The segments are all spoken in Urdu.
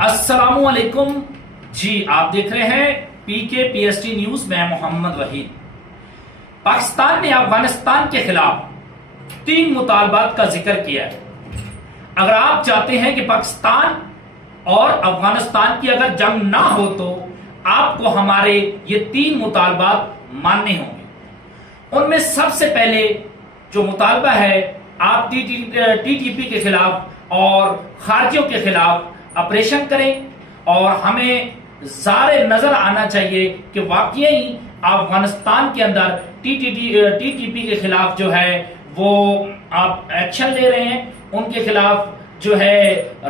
السلام علیکم جی، آپ دیکھ رہے ہیں پی کے پی ایس ٹی نیوز. میں محمد وحید. پاکستان نے افغانستان کے خلاف 3 مطالبات کا ذکر کیا ہے. اگر آپ چاہتے ہیں کہ پاکستان اور افغانستان کی اگر جنگ نہ ہو تو آپ کو ہمارے یہ 3 مطالبات ماننے ہوں گے. ان میں سب سے پہلے جو مطالبہ ہے، آپ ٹی ٹی پی کے خلاف اور خارجیوں کے خلاف آپریشن کریں، اور ہمیں ظاہر نظر آنا چاہیے کہ واقعی افغانستان کے اندر ٹی ٹی پی کے خلاف جو ہے وہ آپ ایکشن لے رہے ہیں، ان کے خلاف جو ہے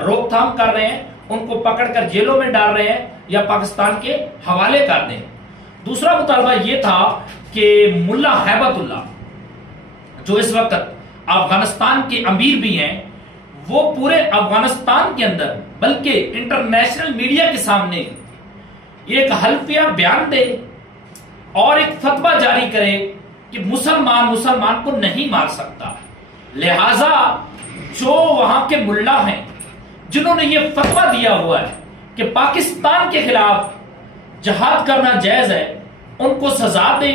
روک تھام کر رہے ہیں، ان کو پکڑ کر جیلوں میں ڈال رہے ہیں یا پاکستان کے حوالے کر دیں. دوسرا مطالبہ یہ تھا کہ ملا ہیبت اللہ جو اس وقت افغانستان کے امیر بھی ہیں، وہ پورے افغانستان کے اندر بلکہ انٹرنیشنل میڈیا کے سامنے ایک حلفیہ بیان دے اور ایک فتویٰ جاری کرے کہ مسلمان کو نہیں مار سکتا. لہذا جو وہاں کے ملا ہیں جنہوں نے یہ فتویٰ دیا ہوا ہے کہ پاکستان کے خلاف جہاد کرنا جائز ہے، ان کو سزا دے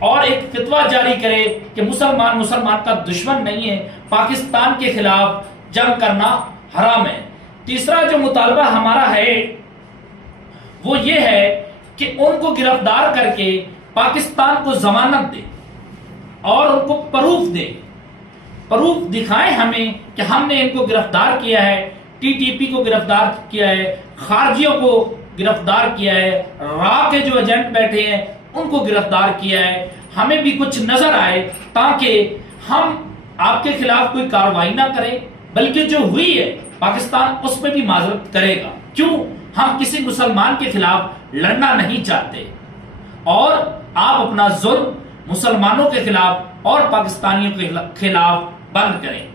اور ایک فتویٰ جاری کرے کہ مسلمان کا دشمن نہیں ہے، پاکستان کے خلاف جنگ کرنا حرام ہے. تیسرا جو مطالبہ ہمارا ہے وہ یہ ہے کہ ان کو گرفتار کر کے پاکستان کو ضمانت دے اور ان کو پروف دکھائیں ہمیں کہ ہم نے ان کو گرفتار کیا ہے، ٹی ٹی پی کو گرفتار کیا ہے، خارجیوں کو گرفتار کیا ہے، را کے جو ایجنٹ بیٹھے ہیں ان کو گرفتار کیا ہے. ہمیں بھی کچھ نظر آئے تاکہ ہم آپ کے خلاف کوئی کارروائی نہ کریں، بلکہ جو ہوئی ہے پاکستان اس پہ بھی معذرت کرے گا. کیوں؟ ہم کسی مسلمان کے خلاف لڑنا نہیں چاہتے، اور آپ اپنا ظلم مسلمانوں کے خلاف اور پاکستانیوں کے خلاف بند کریں.